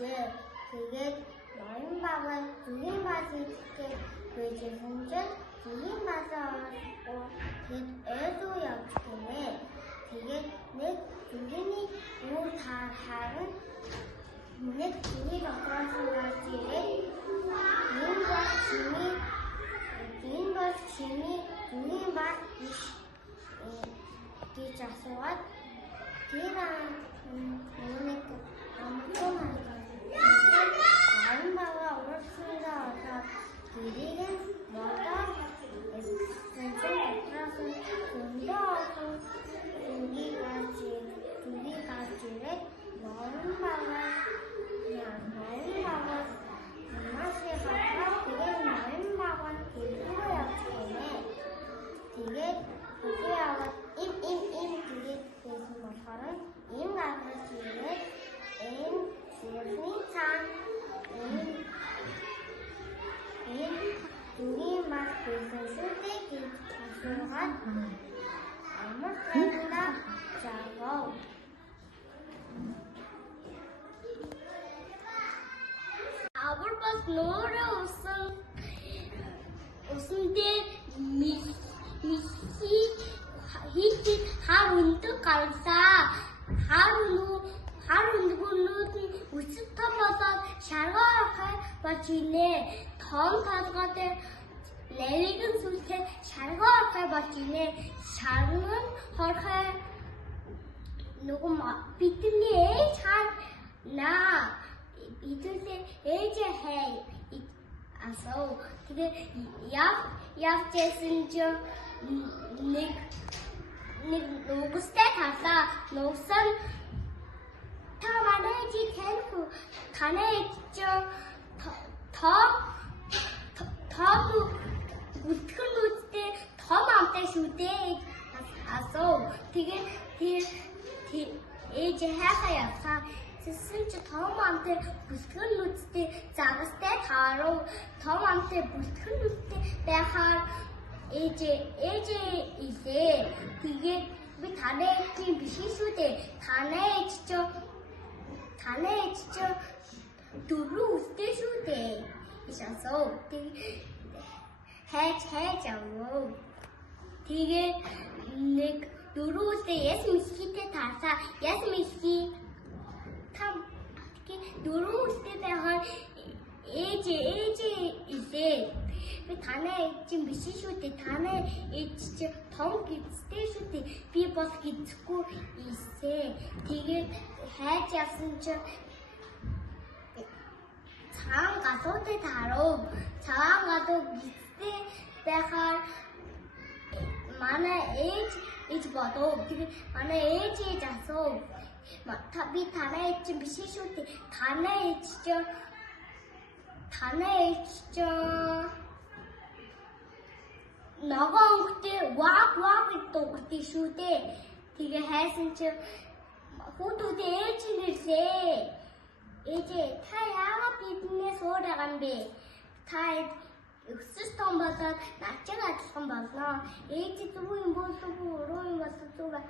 байжээ. Тэгээд ноён баавал зүгийн бааз идэхгээд байжсэн чинь зүгийн баазаа орсохгүй тэгэд ойруу явж гинэ. Тэгээд нэг зүгийний үр харан нэг зүгийн дотроос гарч ирээд энэ бол чиний зүгийн бааз биш гэж асууад тэр нэг амтон ноён бааваа урагшаандаа ороод гэрийг нь модоо дотроос зөндөө олон зүгийг гарч ирээд ноён бааваа машин хатаад тэгээд ноён бааваа хэлбэрөө явж гинэ. Тэгээд хөлөө аваад им тэгээд байсан болохоор им гаргаж ирээд энэ зүрхний цаан зүгийн бааз байсан шүү дээ гэж асуугаад амар хайранда жаавав. Авар бас нөөрэ усан дээр хийхэд хар өндөг гарсаа. Хар өндгөнүүд нь үсэд том болоод шаргаа орохой болж инэ. Том толгой дээр нарийн сүлхээ шаргаа орохой болж инэ. Шарган нь хорхой нөгөө бидний ээж ханаа идэлээ ээж хай асуу. Тэгээ явчихсан чинь нэг нүгстэй тасаа. Нүгсэн та манай чи таньхүү танай чи том бүтгэн үстэй том амтай шүү дээ асуу. Тэгээ ээж хайхаа явсан. Тэсэн чи том амтай бүтгэн үстэй загастай таарав. Том амтай бүтгэн үстэй байхаар ээж илээ. Тэгээд би танай ээж биш шүү дээ. Танай ээж чи дөрөв үстэй шүү дээ. Ишансоо. Хайж авав. Тэгээд нэг дөрөв үстэй яс мисхитэй таарсаа. Яс мисхи дөрөв үстэй байхаар ээж илээ. Би танай ээж биш шүү дээ. Танай ээж чи том гизтэй шүү дээ. Би бол гизэхгүй ийсээ. Тэгээд хайж явсан чинь цагаан гадуутай таарав. Цагаан гадуу гизтэй байхаар манай ээж бодов. Тэгээд манай ээж асуув. Би танай ээж биш шүү дээ. Танай ээж ногоо өнгөтэй ваг дуугартай шүү дээ. Тэгээ хайсан чинь хүүхдүүдээ ээж нэрлээ. Ээжээ та яагаад биднээс өөр байгаа юм бэ? Та өсөж том болоод начиг адилхан болно. Ээж зүг юм болов уу? Уруу юм болов уу?